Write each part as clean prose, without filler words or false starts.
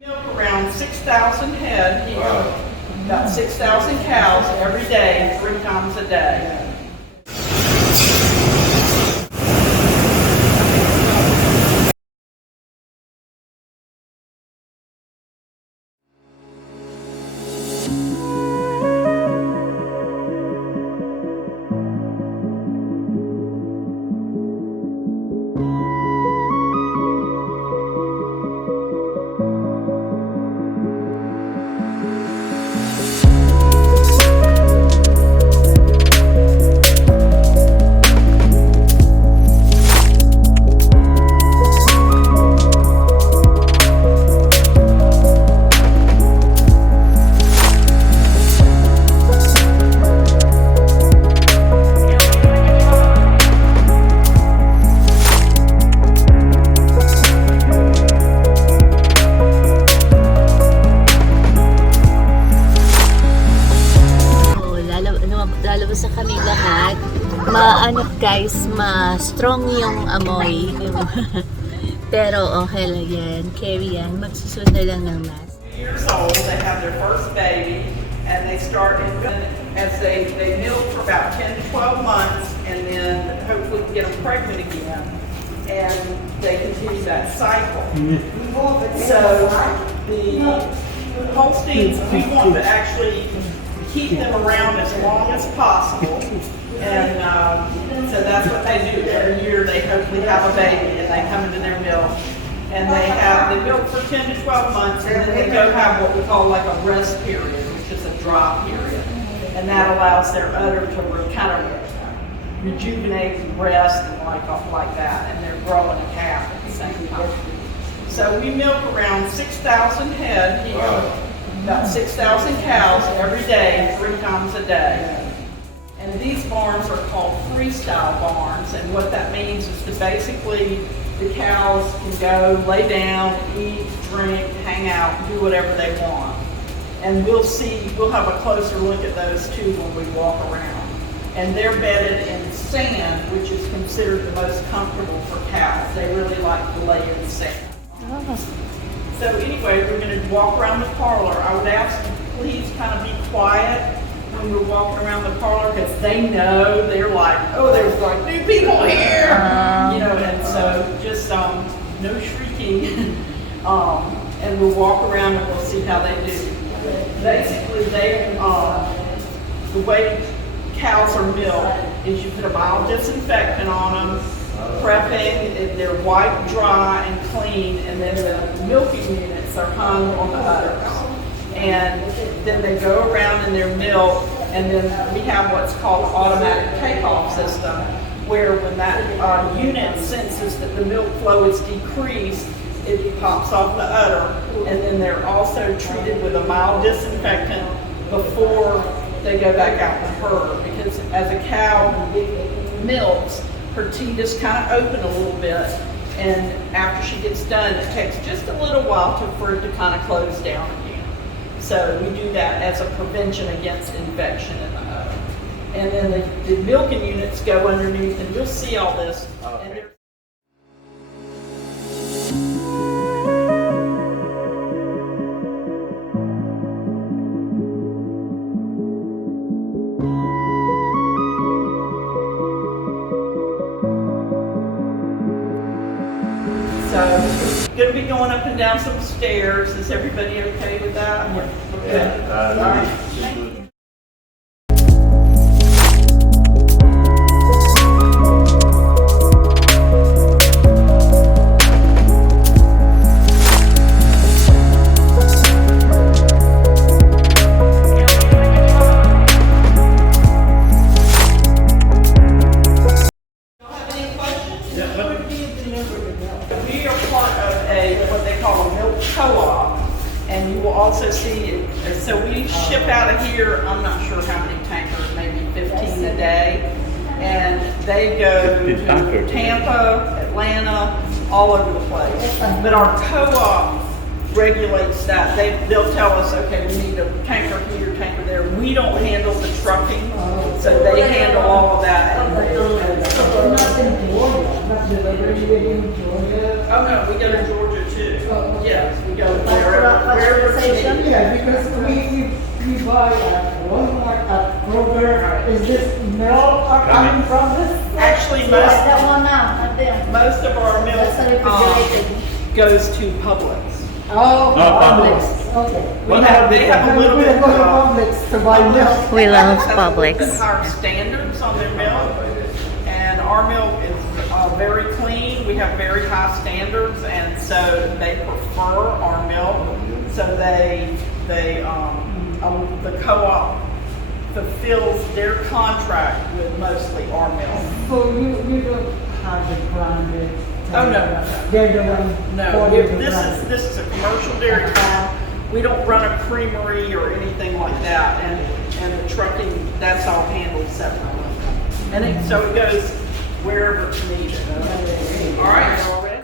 Milk around 6,000 head here, about 6,000 cows every day, 3 times a day. Lalabas na kami lahat. Guys, ma-strong yung amoy. Pero okay lang yan. Carry yan. Magsusunod na lang ng mask. Years old, they have their first baby, and they start as they milk for about 10 to 12 months, and then hopefully get them pregnant again, and they continue that cycle. So the Holsteins, we want to actually keep them around as long as possible, and so that's what they do. Every year they hopefully have a baby, and they come into their milk, and they milk for 10 to 12 months, and then they go have what we call like a rest period, which is a dry period, and that allows their udder to kind of rejuvenate and rest and like that, and they're growing a calf at the same time. So we milk around 6,000 head here. About 6,000 cows every day, 3 times a day. And these barns are called freestyle barns, and what that means is that basically the cows can go lay down, eat, drink, hang out, do whatever they want. And we'll have a closer look at those too when we walk around. And they're bedded in sand, which is considered the most comfortable for cows. They really like to lay in sand. So anyway, we're going to walk around the parlor. I would ask you please kind of be quiet when we're walking around the parlor, because they know, they're like, oh, there's like new people here, and so just no shrieking, and we'll walk around and we'll see how they do. Basically, the way cows are milked is you put a mild disinfectant on them, prepping, they're wiped dry and clean, and then the milking units are hung on the udders. And then they go around in their milk, and then we have what's called an automatic takeoff system, where when that unit senses that the milk flow is decreased, it pops off the udder, and then they're also treated with a mild disinfectant before they go back out to herd, because as a cow milks, her teat is kind of open a little bit, and after she gets done, it takes just a little while for it to kind of close down again. So we do that as a prevention against infection in the udder. And then the milking units go underneath, and you'll see all this. And so going to be going up and down some stairs. Is everybody okay with that? Yeah. All right. Thank you. We are part of what they call a milk co-op, and you will also see, so we ship out of here, I'm not sure how many tankers, maybe 15 a day, and they go to Tampa, Atlanta, all over the place. But our co-op regulates that. They'll tell us, okay, we need a tanker here, tanker there. We don't handle the trucking, so they handle all of that. Oh no, we go to Georgia too. Yes, we go wherever Yeah, because we buy at Walmart, at Kroger. Is this milk are coming from this? Actually, That one now, not there. most of our milk That's refrigerated. goes to Publix. Oh, Publix. Okay. They have a little We're bit gonna go to of Publix to buy milk. We love has a little bit Publix. higher standards on their milk, and our milk is very clean. We have very high standards, and so they prefer our milk. So the co-op fulfills their contract with mostly our milk. So you don't have the branded. Oh, no. They're the one. No, ordering the branded. this is a commercial dairy farm. We don't run a creamery or anything like that, and the trucking, that's all handled separately. And so it goes wherever it's needed. All right, y'all ready?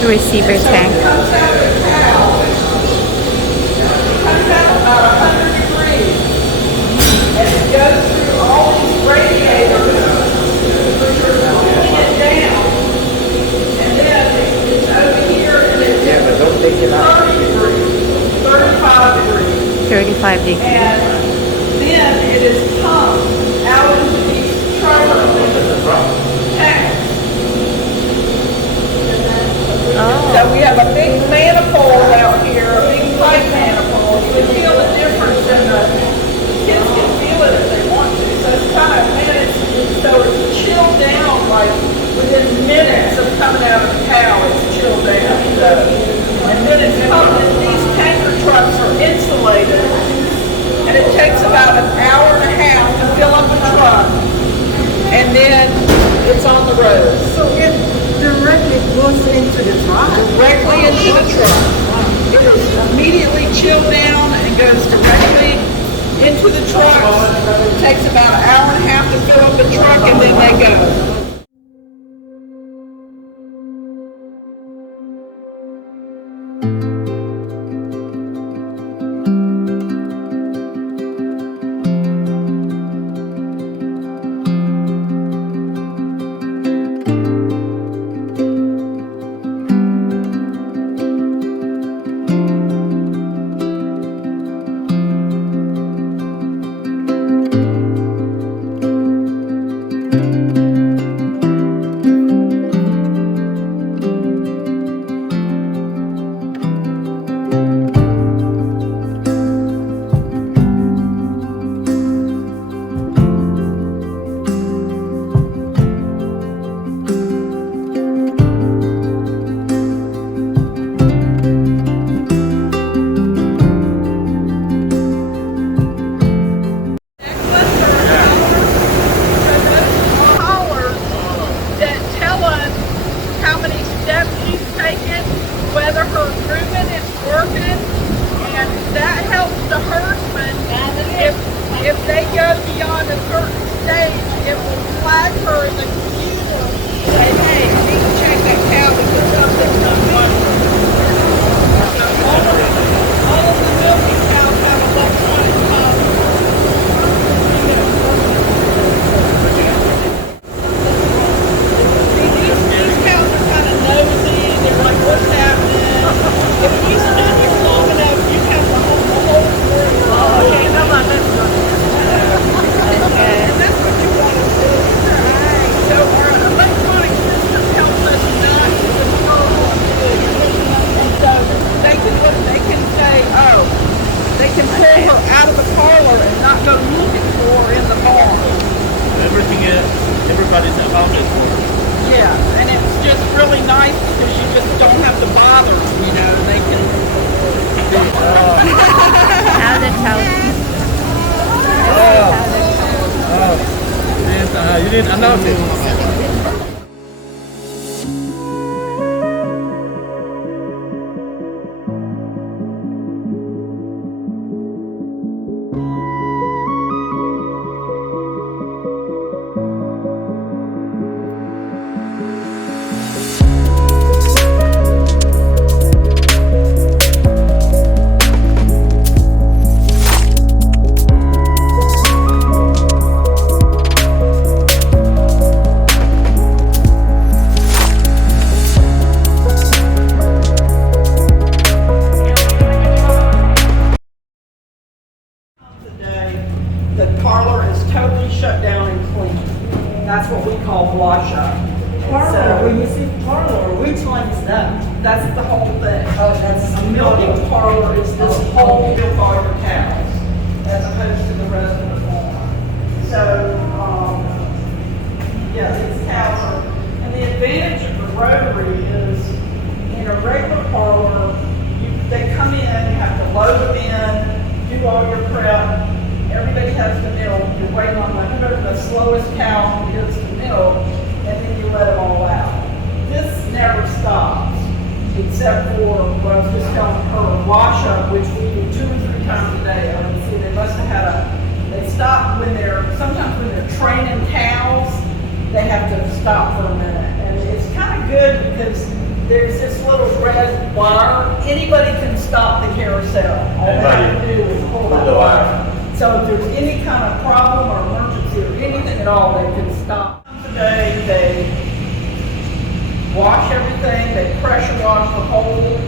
Receiver tank. Comes out of the cow. Comes out about 100 degrees. And it goes through all these radiators, which are cooling it down. And then it's over here and it's 30 degrees, 35 degrees. 35 degrees. And then it is pumped out into these trailers, into the tanks. Oh. So we have a big manifold out here, a big pipe manifold. You can feel the difference in the kids can feel it if they want to. So it's kind of so it's chilled down like within minutes of coming out of the cow, it's chilled down. So, and then it's pumped in these tanker trucks are insulated, and it takes about an hour and a half to fill up a truck, and then it's on the road. So it directly goes into the truck. Directly into the truck. It is immediately chilled down and goes directly into the truck. It takes about an hour and a half to fill up the truck, and then they go. Whether her movement is working, and that helps the herdsman. If they go beyond a certain stage, it will flag her in the computer. Say, hey, I need to check that cow because something's not working. So all of the milking cows have electronic pumps. See, these cows are kind of nosy. They're like, what's happening? If you stood here long enough, you'd have the whole room. Oh, okay, no, I'm not messing on that. And that's what you want to the parlor and not go looking for her in the barn. Everybody's accounted for. Yeah, and it's just really nice because you just don't have to bother them, you know, they can. Now that's how You didn't announce it. The parlor is totally shut down and clean. That's what we call wash up. Parlor, when you say parlor, which one is that? That's the whole thing. Oh, that's A milking parlor is this whole milk all your cows, as opposed to the rest of the farm. So, yeah, these cows are, and the advantage of the rotary is in a regular parlor, they come in, you have to load them in, do all your prep, everybody has to milk, you're waiting on whoever the slowest cow is to milk, and then you let them all out. This never stops, except for what I was just telling her, wash up, which we do 2 or 3 times a day. I mean, see, they must have had they stop sometimes when they're training cows, they have to stop for a minute. And it's kind of good because there's this little red wire. Anybody can stop the carousel. All they have to do is pull that wire. So if there's any kind of problem or emergency or anything at all, they can stop. Today, they wash everything, they pressure wash the whole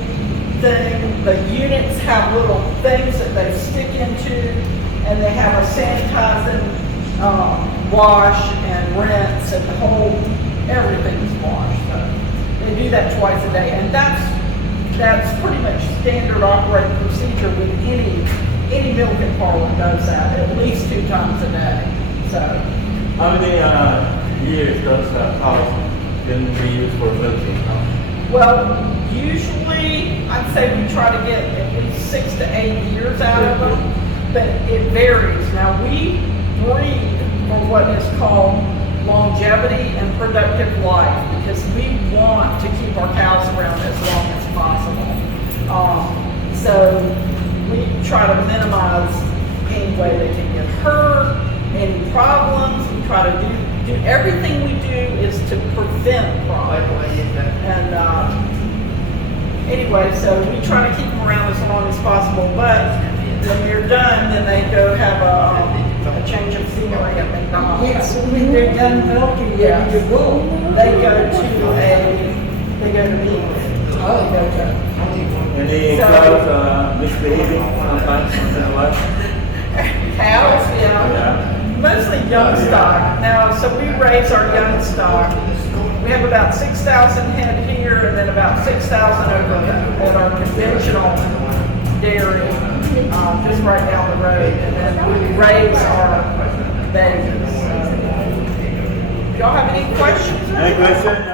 thing. The units have little things that they stick into, and they have a sanitizing wash and rinse, and the whole, everything is washed. So they do that twice a day, and that's pretty much standard operating procedure with any milking parlor does that at least 2 times a day. So How many years does cows can be used for milking? well, usually I'd say we try to get at least 6 to 8 years out of them, but it varies. Now we breed for what is called longevity and productive life because we want to keep our cows around as long as possible. So we try to minimize any way they can get hurt, any problems. We try to do everything we do is to prevent problems. And anyway, so we try to keep them around as long as possible. But when they're done, then they go have a change of scenery at McDonald's. Yes, when they're done milking, where do you go? They go to meat. Oh, Any cows misbehaving sometimes in their life? Cows, yeah. Mostly young stock. Now, so we raise our young stock. We have about 6,000 head here and then about 6,000 over at our conventional dairy, just right down the road. And then we raise our babies. Y'all have any questions? Any questions?